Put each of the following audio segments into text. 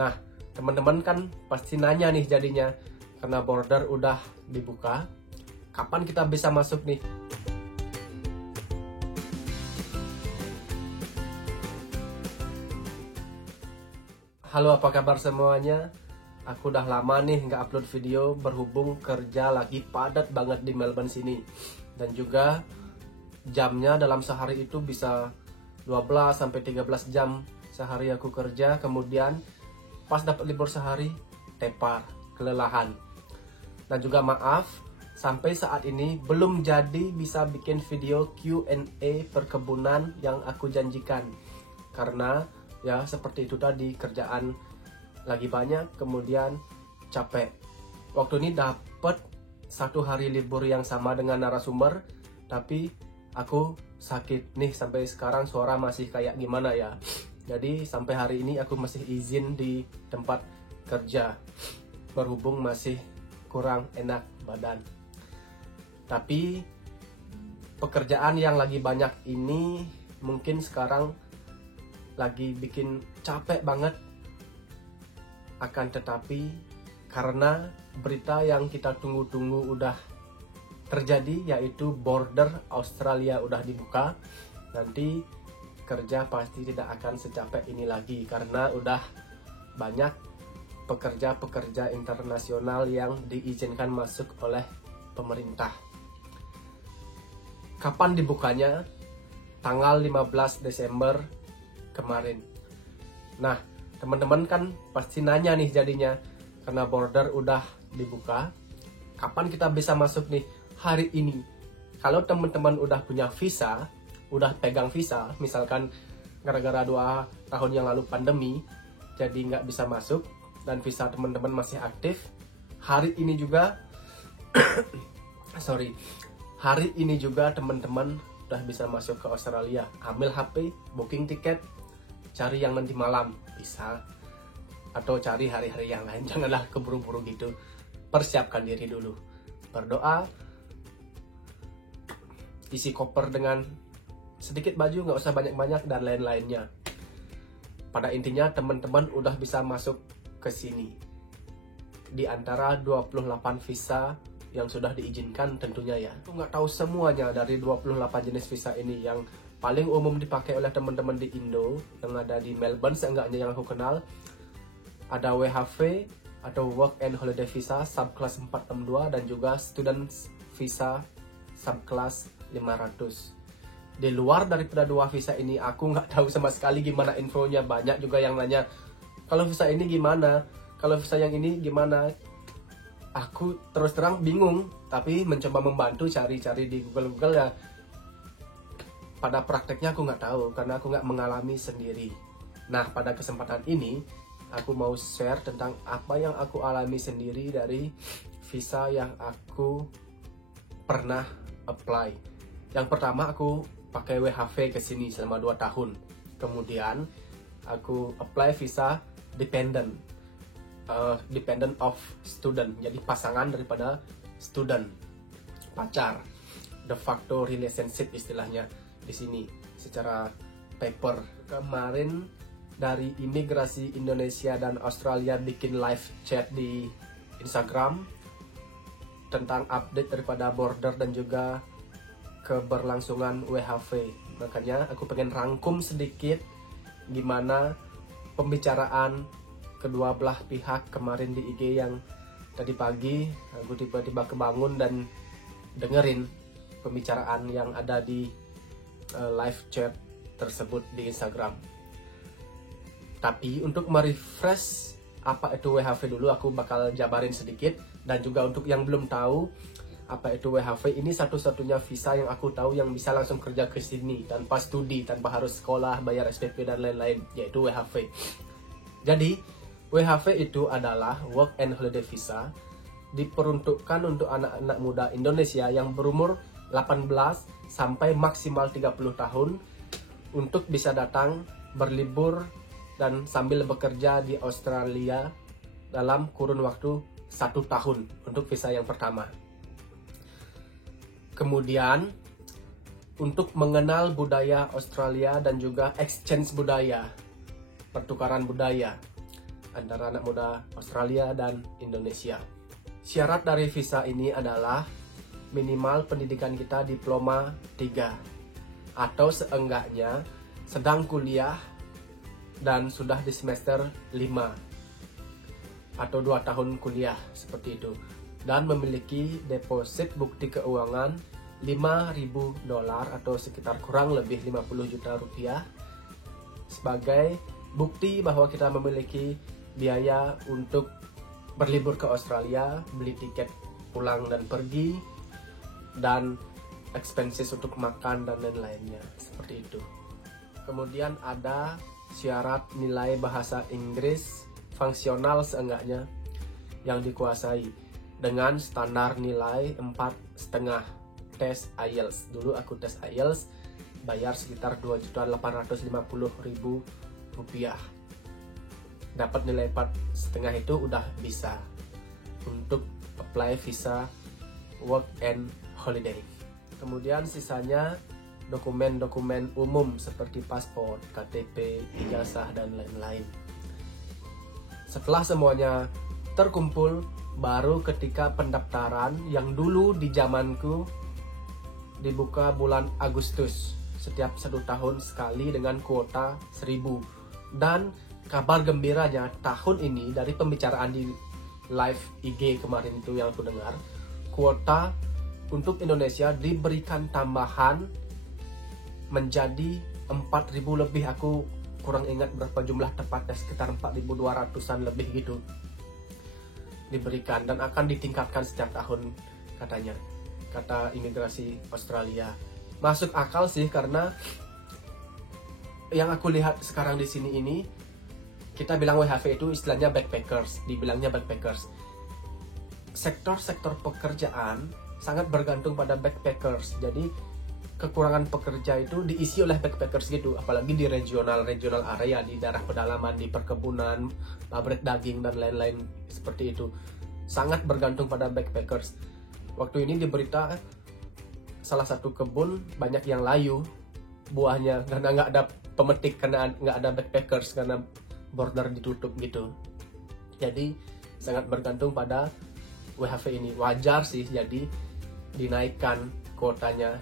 Nah, teman-teman kan pasti nanya nih jadinya, karena border udah dibuka, kapan kita bisa masuk nih? Halo, apa kabar semuanya? Aku udah lama nih nggak upload video berhubung kerja lagi padat banget di Melbourne sini. Dan juga jamnya dalam sehari itu bisa 12-13 jam sehari aku kerja, kemudian pas dapat libur sehari tepar, kelelahan. Dan juga maaf, sampai saat ini belum jadi bisa bikin video Q&A perkebunan yang aku janjikan. Karena ya seperti itu tadi, kerjaan lagi banyak, kemudian capek. Waktu ini dapat 1 hari libur yang sama dengan narasumber, tapi aku sakit nih sampai sekarang, suara masih kayak gimana ya. Jadi sampai hari ini aku masih izin di tempat kerja berhubung masih kurang enak badan. Tapi pekerjaan yang lagi banyak ini mungkin sekarang lagi bikin capek banget. Akan tetapi karena berita yang kita tunggu-tunggu udah terjadi, yaitu border Australia udah dibuka, nanti kerja pasti tidak akan secapek ini lagi karena udah banyak pekerja-pekerja internasional yang diizinkan masuk oleh pemerintah. Kapan dibukanya? Tanggal 15 Desember kemarin. Nah, teman-teman kan pasti nanya nih jadinya, karena border udah dibuka, kapan kita bisa masuk nih? Hari ini. Kalau teman-teman udah punya visa, udah pegang visa, misalkan gara-gara 2 tahun yang lalu pandemi, jadi nggak bisa masuk, dan visa teman-teman masih aktif, hari ini juga, hari ini juga teman-teman udah bisa masuk ke Australia. Ambil HP, booking tiket, cari yang nanti malam bisa, atau cari hari-hari yang lain. Janganlah keburu-buru gitu, persiapkan diri dulu, berdoa, isi koper dengan sedikit baju, nggak usah banyak-banyak, dan lain-lainnya. Pada intinya teman-teman udah bisa masuk ke sini di antara 28 visa yang sudah diizinkan tentunya ya. Aku nggak tahu semuanya dari 28 jenis visa ini. Yang paling umum dipakai oleh teman-teman di Indo yang ada di Melbourne, seenggaknya yang aku kenal, ada WHV atau Work and Holiday Visa subclass 462 dan juga Students Visa subclass 500. Di luar daripada 2 visa ini aku nggak tahu sama sekali gimana infonya. Banyak juga yang nanya, kalau visa ini gimana, kalau visa yang ini gimana. Aku terus terang bingung, tapi mencoba membantu cari-cari di Google ya. Pada prakteknya aku nggak tahu karena aku nggak mengalami sendiri. Nah, pada kesempatan ini aku mau share tentang apa yang aku alami sendiri dari visa yang aku pernah apply. Yang pertama, aku pakai WHV ke sini selama 2 tahun. Kemudian aku apply visa dependent, dependent of student, jadi pasangan daripada student, pacar, de facto relationship istilahnya di sini secara paper. Kemarin dari imigrasi Indonesia dan Australia bikin live chat di Instagram tentang update daripada border dan juga keberlangsungan WHV. Makanya aku pengen rangkum sedikit gimana pembicaraan kedua belah pihak kemarin di IG yang tadi pagi. Aku tiba-tiba kebangun dan dengerin pembicaraan yang ada di live chat tersebut di Instagram. Tapi untuk merefresh apa itu WHV dulu, aku bakal jabarin sedikit. Dan juga untuk yang belum tahu apa itu WHV, ini satu-satunya visa yang aku tahu yang bisa langsung kerja ke sini tanpa studi, tanpa harus sekolah, bayar SPP dan lain-lain, yaitu WHV. Jadi WHV itu adalah Work and Holiday Visa, diperuntukkan untuk anak-anak muda Indonesia yang berumur 18 sampai maksimal 30 tahun untuk bisa datang berlibur dan sambil bekerja di Australia dalam kurun waktu 1 tahun untuk visa yang pertama. Kemudian untuk mengenal budaya Australia dan juga exchange budaya, pertukaran budaya. antara anak muda Australia dan Indonesia. Syarat dari visa ini adalah minimal pendidikan kita diploma 3 atau seenggaknya sedang kuliah dan sudah di semester 5 atau 2 tahun kuliah seperti itu, dan memiliki deposit bukti keuangan $5.000 atau sekitar kurang lebih 50 juta rupiah sebagai bukti bahwa kita memiliki biaya untuk berlibur ke Australia, beli tiket pulang dan pergi, dan expenses untuk makan dan lain-lainnya, seperti itu. Kemudian ada syarat nilai bahasa Inggris fungsional seenggaknya yang dikuasai dengan standar nilai 4,5 tes IELTS. Dulu aku tes IELTS bayar sekitar Rp2.850.000. Dapat nilai 4,5 itu udah bisa untuk apply visa work and holiday. Kemudian sisanya dokumen-dokumen umum seperti paspor, KTP, ijazah, dan lain-lain. Setelah semuanya terkumpul, baru ketika pendaftaran yang dulu di zamanku dibuka bulan Agustus setiap 1 tahun sekali dengan kuota 1.000. Dan kabar gembiranya tahun ini dari pembicaraan di live IG kemarin itu yang aku dengar, kuota untuk Indonesia diberikan tambahan menjadi 4.000 lebih. Aku kurang ingat berapa jumlah tepatnya, sekitar 4.200-an lebih gitu diberikan, dan akan ditingkatkan setiap tahun katanya, kata imigrasi Australia. Masuk akal sih, karena yang aku lihat sekarang di sini ini, kita bilang WHV itu istilahnya backpackers, dibilangnya backpackers. Sektor-sektor pekerjaan sangat bergantung pada backpackers. Jadi kekurangan pekerja itu diisi oleh backpackers gitu, apalagi di regional area, di daerah pedalaman, di perkebunan, pabrik daging dan lain-lain seperti itu. Sangat bergantung pada backpackers. Waktu ini di berita salah satu kebun banyak yang layu buahnya karena nggak ada pemetik, karena nggak ada backpackers, karena border ditutup gitu. Jadi sangat bergantung pada WHV ini. Wajar sih jadi dinaikkan kuotanya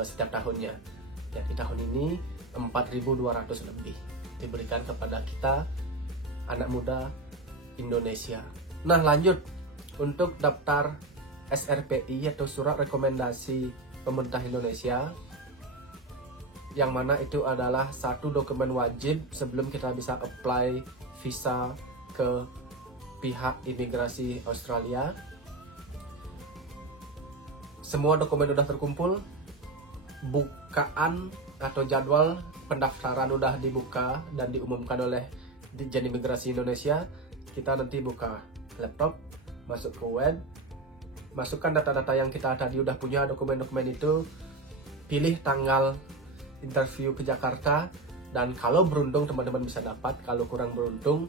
setiap tahunnya. Ya, di tahun ini 4.200 lebih diberikan kepada kita anak muda Indonesia. Nah, lanjut untuk daftar SRPI atau surat rekomendasi pemerintah Indonesia, yang mana itu adalah satu dokumen wajib sebelum kita bisa apply visa ke pihak imigrasi Australia. Semua dokumen udah terkumpul, bukaan atau jadwal pendaftaran udah dibuka dan diumumkan oleh Ditjen Imigrasi Indonesia. Kita nanti buka laptop, masuk ke web, masukkan data-data yang kita tadi udah punya, dokumen-dokumen itu, pilih tanggal interview ke Jakarta, dan kalau beruntung teman-teman bisa dapat, kalau kurang beruntung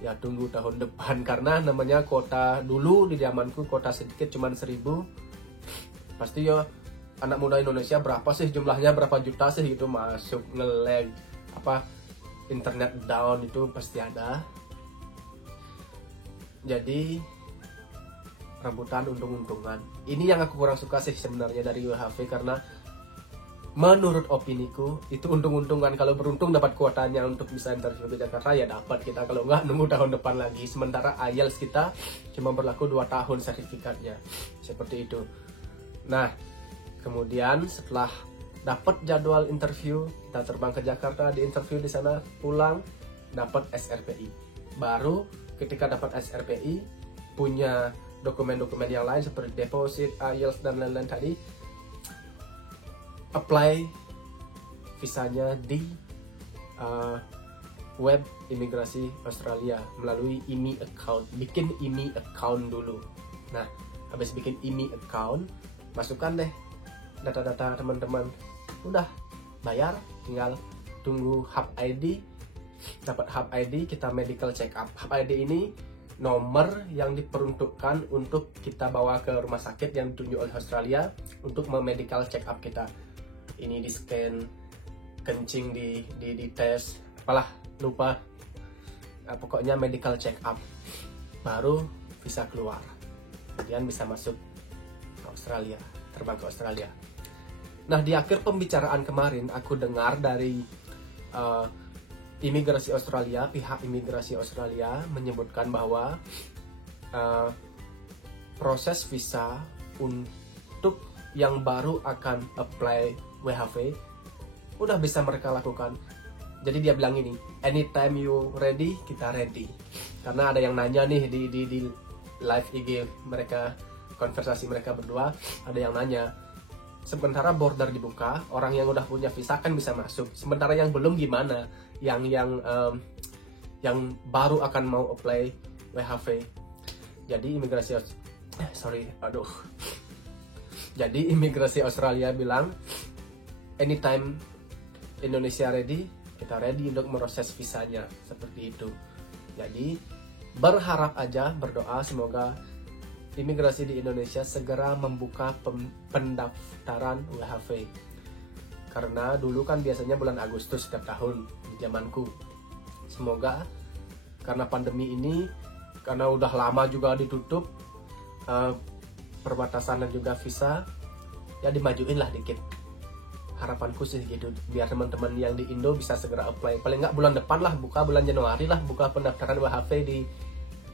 ya tunggu tahun depan, karena namanya kuota dulu di zamanku kuota sedikit cuman 1.000. Pasti ya anak muda Indonesia berapa sih jumlahnya, berapa juta sih gitu masuk, nge-lag apa internet down itu pasti ada. Jadi rebutan untung-untungan. Ini yang aku kurang suka sih sebenarnya dari WHV, karena menurut opiniku itu untung-untungan. Kalau beruntung dapat kuotanya untuk bisa interview ke Jakarta ya dapat kita, kalau nggak nunggu tahun depan lagi. Sementara IELTS kita cuma berlaku 2 tahun sertifikatnya, seperti itu. Nah, kemudian setelah dapat jadwal interview, kita terbang ke Jakarta, di interview di sana, pulang dapat SRPI. Baru ketika dapat SRPI, punya dokumen-dokumen yang lain seperti deposit, IELTS dan lain-lain tadi, apply visanya di web imigrasi Australia melalui IMI account. Bikin IMI account dulu. Nah, habis bikin IMI account, masukkan deh data-data teman-teman. Udah bayar, tinggal tunggu hub ID. Dapat hub ID, kita medical check up. Hub ID ini nomor yang diperuntukkan untuk kita bawa ke rumah sakit yang ditunjuk oleh Australia untuk memedical check up kita. Ini di scan, kencing di tes, apalah lupa. pokoknya medical check up, baru visa keluar, kemudian bisa masuk ke Australia, terbang ke Australia. Nah, di akhir pembicaraan kemarin aku dengar dari imigrasi Australia, pihak imigrasi Australia menyebutkan bahwa proses visa untuk yang baru akan apply WHV udah bisa mereka lakukan. Jadi dia bilang ini, anytime you ready, kita ready. Karena ada yang nanya nih di live IG mereka, konversasi mereka berdua, ada yang nanya, sementara border dibuka, orang yang udah punya visa kan bisa masuk, sementara yang belum gimana, yang baru akan mau apply WHV. Jadi imigrasi Australia bilang, anytime Indonesia ready, kita ready untuk meroses visanya, seperti itu. Jadi berharap aja, berdoa semoga imigrasi di Indonesia segera membuka pendaftaran WHV. Karena dulu kan biasanya bulan Agustus setiap tahun di zamanku. Semoga karena pandemi ini, karena udah lama juga ditutup perbatasan dan juga visa, ya dimajuin lah dikit. Harapanku sih gitu, biar teman-teman yang di Indo bisa segera apply. Paling nggak bulan depan lah, buka bulan Januari lah, buka pendaftaran WHV di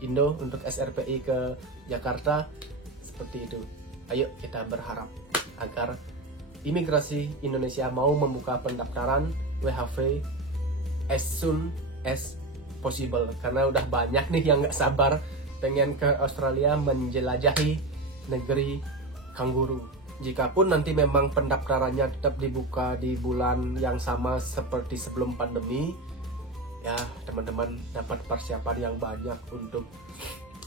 Indo untuk SRPI ke Jakarta, seperti itu. Ayo kita berharap agar imigrasi Indonesia mau membuka pendaftaran WHV as soon as possible, karena udah banyak nih yang nggak sabar pengen ke Australia menjelajahi negeri kanguru. Jikapun nanti memang pendaftarannya tetap dibuka di bulan yang sama seperti sebelum pandemi, ya teman-teman dapat persiapan yang banyak untuk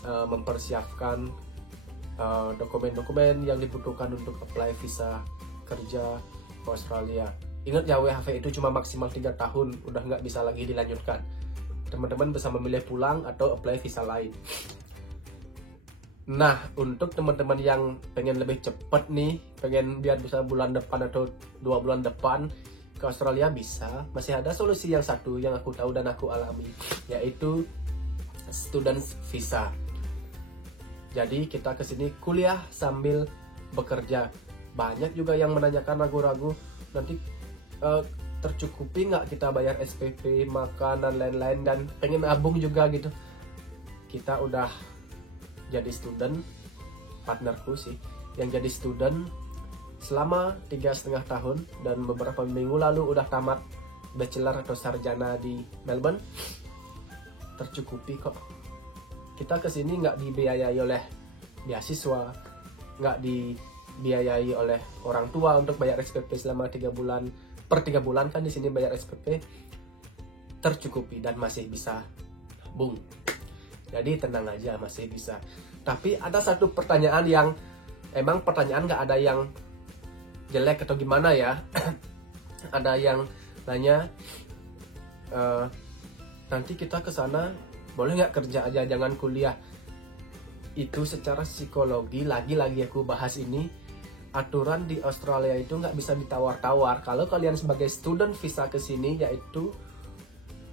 mempersiapkan dokumen-dokumen yang dibutuhkan untuk apply visa kerja ke Australia. Ingat ya, WHV itu cuma maksimal 3 tahun, udah nggak bisa lagi dilanjutkan. Teman-teman bisa memilih pulang atau apply visa lain. Nah, untuk teman-teman yang pengen lebih cepat nih, pengen biar bisa bulan depan atau 2 bulan depan ke Australia, bisa. Masih ada solusi yang satu yang aku tahu dan aku alami, yaitu student visa. Jadi kita kesini kuliah sambil bekerja. Banyak juga yang menanyakan, ragu-ragu, nanti tercukupi nggak kita bayar SPP, makan dan lain-lain, dan pengen nabung juga gitu. Kita udah jadi student, partnerku sih yang jadi student selama 3,5 tahun, dan beberapa minggu lalu udah tamat bachelor atau sarjana di Melbourne. Tercukupi kok. Kita kesini nggak dibiayai oleh beasiswa, nggak dibiayai oleh orang tua untuk bayar SPP selama 3 bulan. Per 3 bulan kan di sini bayar SPP. Tercukupi dan masih bisa nabung. Jadi tenang aja, masih bisa. Tapi ada satu pertanyaan yang emang pertanyaan nggak ada yang jelek atau gimana ya. Ada yang nanya, nanti kita ke sana boleh nggak kerja aja, jangan kuliah. Itu secara psikologi, lagi-lagi aku bahas ini, aturan di Australia itu nggak bisa ditawar-tawar. Kalau kalian sebagai student visa ke sini, yaitu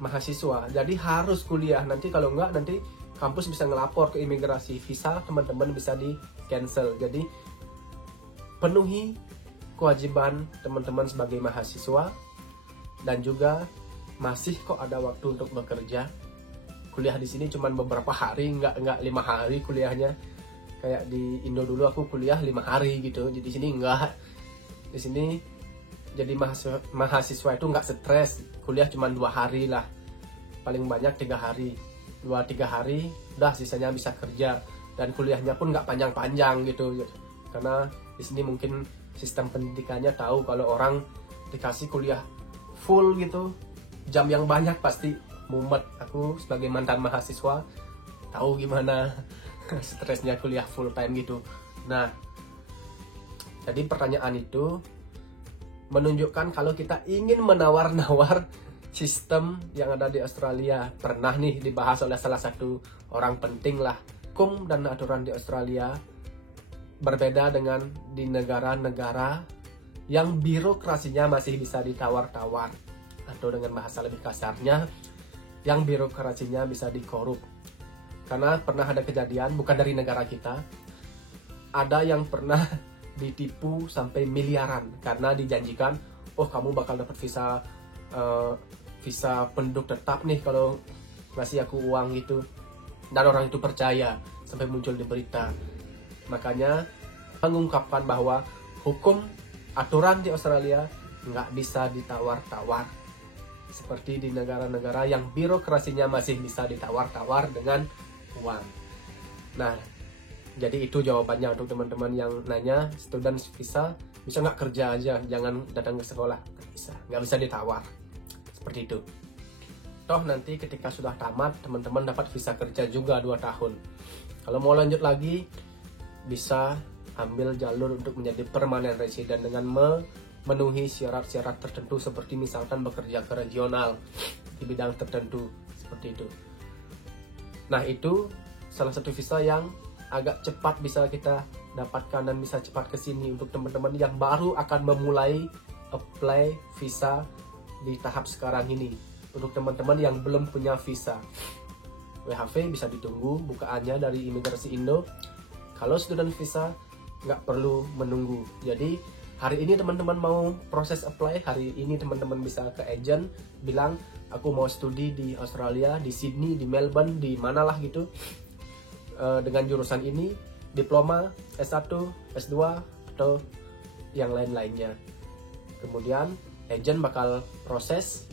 mahasiswa, jadi harus kuliah. Nanti kalau nggak, nanti kampus bisa ngelapor ke imigrasi, visa teman-teman bisa di cancel. Jadi penuhi kewajiban teman-teman sebagai mahasiswa, dan juga masih kok ada waktu untuk bekerja. Kuliah di sini cuma beberapa hari, nggak 5 hari kuliahnya. Kayak di Indo dulu aku kuliah 5 hari gitu. Jadi di sini enggak. Di sini jadi mahasiswa itu nggak stres. Kuliah cuma 2 hari lah. Paling banyak 3 hari. 2-3 hari, udah sisanya bisa kerja. Dan kuliahnya pun nggak panjang-panjang gitu. Karena di sini mungkin sistem pendidikannya tahu kalau orang dikasih kuliah full gitu, jam yang banyak pasti mumet. Aku sebagai mantan mahasiswa tahu gimana stresnya kuliah full time gitu. Nah, jadi pertanyaan itu menunjukkan kalau kita ingin menawar-nawar sistem yang ada di Australia. Pernah nih dibahas oleh salah satu orang penting lah. Hukum dan aturan di Australia berbeda dengan di negara-negara yang birokrasinya masih bisa ditawar-tawar. Atau dengan bahasa lebih kasarnya, yang birokrasinya bisa dikorup. Karena pernah ada kejadian, bukan dari negara kita, ada yang pernah ditipu sampai miliaran karena dijanjikan, oh kamu bakal dapat visa penduduk tetap nih kalau ngasih aku uang gitu. Dan orang itu percaya sampai muncul di berita. Makanya mengungkapkan bahwa hukum aturan di Australia nggak bisa ditawar-tawar seperti di negara-negara yang birokrasinya masih bisa ditawar-tawar dengan uang. Nah, jadi itu jawabannya untuk teman-teman yang nanya student visa bisa nggak kerja aja, jangan datang ke sekolah. Nggak bisa ditawar seperti itu. Toh nanti ketika sudah tamat teman-teman dapat visa kerja juga 2 tahun. Kalau mau lanjut lagi bisa ambil jalur untuk menjadi permanent resident dengan memenuhi syarat-syarat tertentu seperti misalkan bekerja ke regional di bidang tertentu seperti itu. Nah, itu salah satu visa yang agak cepat bisa kita dapatkan dan bisa cepat ke sini untuk teman-teman yang baru akan memulai apply visa di tahap sekarang ini. Untuk teman-teman yang belum punya visa, WHV bisa ditunggu bukaannya dari imigrasi Indo. Kalau student visa nggak perlu menunggu. Jadi hari ini teman-teman mau proses apply, hari ini teman-teman bisa ke agent bilang aku mau studi di Australia, di Sydney, di Melbourne, di manalah gitu, dengan jurusan ini, diploma, S1, S2 atau yang lain-lainnya. Kemudian agent bakal proses,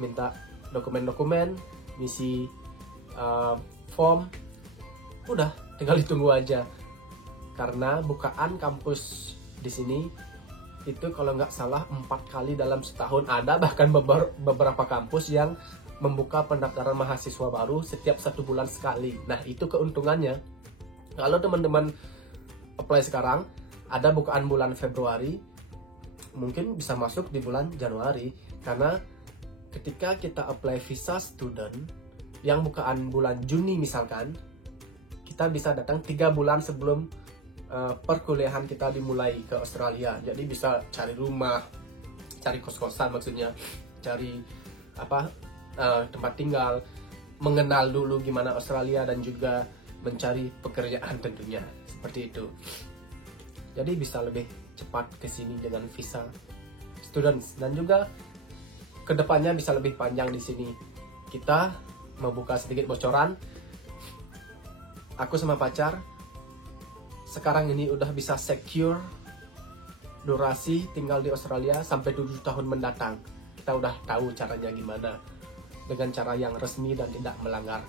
minta dokumen-dokumen, ngisi form, udah tinggal ditunggu aja. Karena bukaan kampus di sini itu kalau nggak salah 4 kali dalam setahun, ada bahkan beberapa kampus yang membuka pendaftaran mahasiswa baru setiap 1 bulan sekali. Nah, itu keuntungannya. Kalau teman-teman apply sekarang, ada bukaan bulan Februari, mungkin bisa masuk di bulan Januari. Karena ketika kita apply visa student yang bukaan bulan Juni misalkan, kita bisa datang 3 bulan sebelum perkuliahan kita dimulai ke Australia. Jadi bisa cari rumah, cari kos-kosan maksudnya, cari tempat tinggal, mengenal dulu gimana Australia dan juga mencari pekerjaan tentunya, seperti itu. Jadi bisa lebih cepat ke sini dengan visa students dan juga kedepannya bisa lebih panjang di sini. Kita membuka sedikit bocoran. Aku sama pacar sekarang ini udah bisa secure durasi tinggal di Australia sampai 7 tahun mendatang. Kita udah tahu caranya gimana, dengan cara yang resmi dan tidak melanggar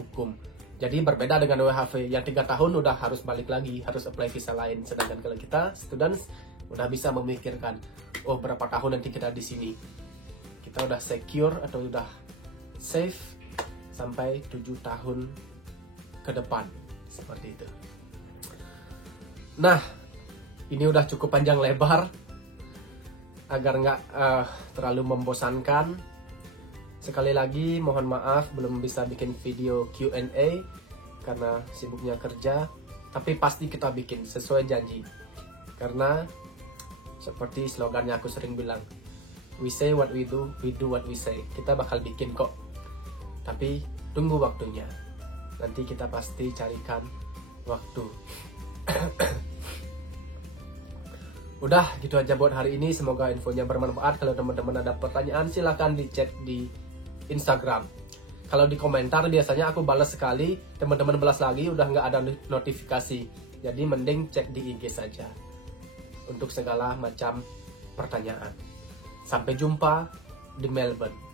hukum. Jadi berbeda dengan WHV yang 3 tahun udah harus balik lagi, harus apply visa lain. Sedangkan kalau kita students udah bisa memikirkan, oh berapa tahun nanti kita di sini. Kita udah secure atau udah safe sampai 7 tahun ke depan, seperti itu. Nah, ini udah cukup panjang lebar agar nggak terlalu membosankan. Sekali lagi mohon maaf belum bisa bikin video Q&A karena sibuknya kerja, tapi pasti kita bikin sesuai janji. Karena seperti slogannya aku sering bilang, we say what we do what we say. Kita bakal bikin kok, tapi tunggu waktunya. Nanti kita pasti carikan waktu. Udah gitu aja buat hari ini, semoga infonya bermanfaat. Kalau teman-teman ada pertanyaan silahkan dicek di Instagram. Kalau di komentar biasanya aku balas sekali, teman-teman balas lagi udah nggak ada notifikasi. Jadi mending cek di IG saja untuk segala macam pertanyaan. Sampai jumpa di Melbourne.